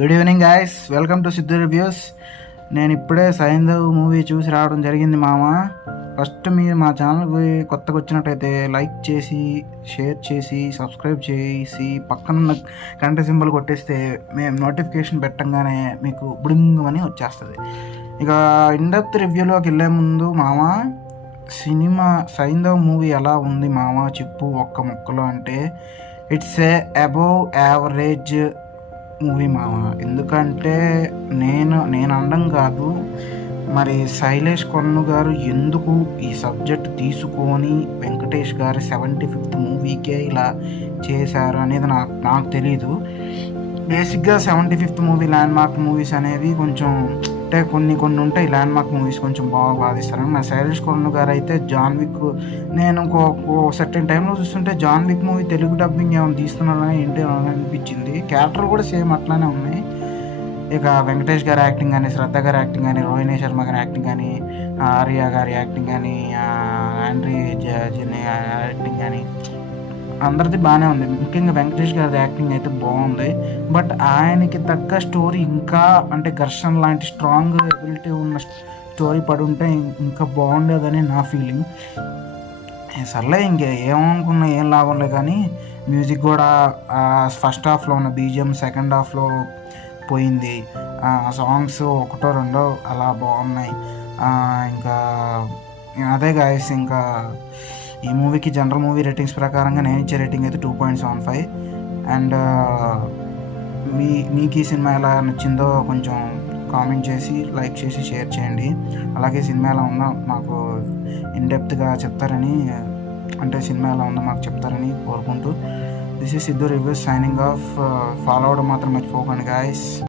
Good evening guys, welcome to Siddhu reviews. నేను ఇప్పుడే Saindhav movie చూసి రావడం జరిగింది మామ. ఫస్ట్ మీరు మా ఛానల్కి కొత్తగా వచ్చినట్టయితే లైక్ చేసి, షేర్ చేసి, సబ్స్క్రైబ్ చేసి పక్కనున్న గంట సింబల్ కొట్టేస్తే మేము నోటిఫికేషన్ పెట్టంగానే మీకు బుడింగ్ అని వచ్చేస్తుంది. ఇక ఇన్డెప్త్ రివ్యూలోకి వెళ్ళే ముందు మామ, సినిమా సైంధవ్ మూవీ ఎలా ఉంది మామ చెప్పు ఒక్క ముక్కలో అంటే it's a above average movie మామ. ఎందుకంటే నేను అనడం కాదు, మరి శైలేష్ కొన్ను గారు ఎందుకు ఈ సబ్జెక్ట్ తీసుకొని వెంకటేష్ గారి 75th మూవీకే ఇలా చేశారు అనేది నాకు తెలీదు. బేసిక్గా 75th movie land mark movies అనేవి కొంచెం అంటే కొన్ని ఉంటాయి ల్యాండ్ మార్క్ మూవీస్ కొంచెం బాగా బాధిస్తారు. నా శైలేష్ కొన్ను గారు అయితే జాన్ విక్, నేను సర్టెన్ టైంలో చూస్తుంటే John Wick movie Telugu dubbing ఏమైనా తీస్తున్నారని ఏంటి అనిపించింది. క్యారెక్టర్లు కూడా సేమ్ అట్లానే ఉన్నాయి. ఇక వెంకటేష్ గారి యాక్టింగ్ కానీ, శ్రద్ధ గారి యాక్టింగ్ కానీ, రోహిణి శర్మ గారి యాక్టింగ్ కానీ, ఆర్య గారి యాక్టింగ్ కానీ, ఆండ్రీ యాక్టింగ్ కానీ అందరిది బాగానే ఉంది. ముఖ్యంగా వెంకటేష్ గారి యాక్టింగ్ అయితే బాగుంది. బట్ ఆయనకి తగ్గ స్టోరీ ఇంకా అంటే ఘర్షణ లాంటి స్ట్రాంగ్ ఎబిలిటీ ఉన్న స్టోరీ పడి ఉంటే ఇంకా బాగుండేదని నా ఫీలింగ్. సర్లే ఏమనుకున్నా ఏం లాభం లేదు, కానీ మ్యూజిక్ కూడా ఫస్ట్ హాఫ్లో ఉన్న బీజిఎం సెకండ్ హాఫ్లో పోయింది. సాంగ్స్ ఒకటో రెండో అలా బాగున్నాయి. ఇంకా అదే గాయస్, ఇంకా ఈ మూవీకి జనరల్ మూవీ రేటింగ్స్ ప్రకారంగా నేను ఇచ్చే రేటింగ్ అయితే 2.75. అండ్ మీకు ఈ సినిమా ఎలా నచ్చిందో కొంచెం కామెంట్ చేసి, లైక్ చేసి, షేర్ చేయండి. అలాగే సినిమా ఎలా ఉందో మాకు ఇన్డెప్త్గా చెప్తారని, అంటే సినిమా ఎలా ఉందో మాకు చెప్తారని కోరుకుంటూ, this is Siddhu reviews signing off. Follow అవ్వడం మాత్రం మర్చిపోకండి గాయస్.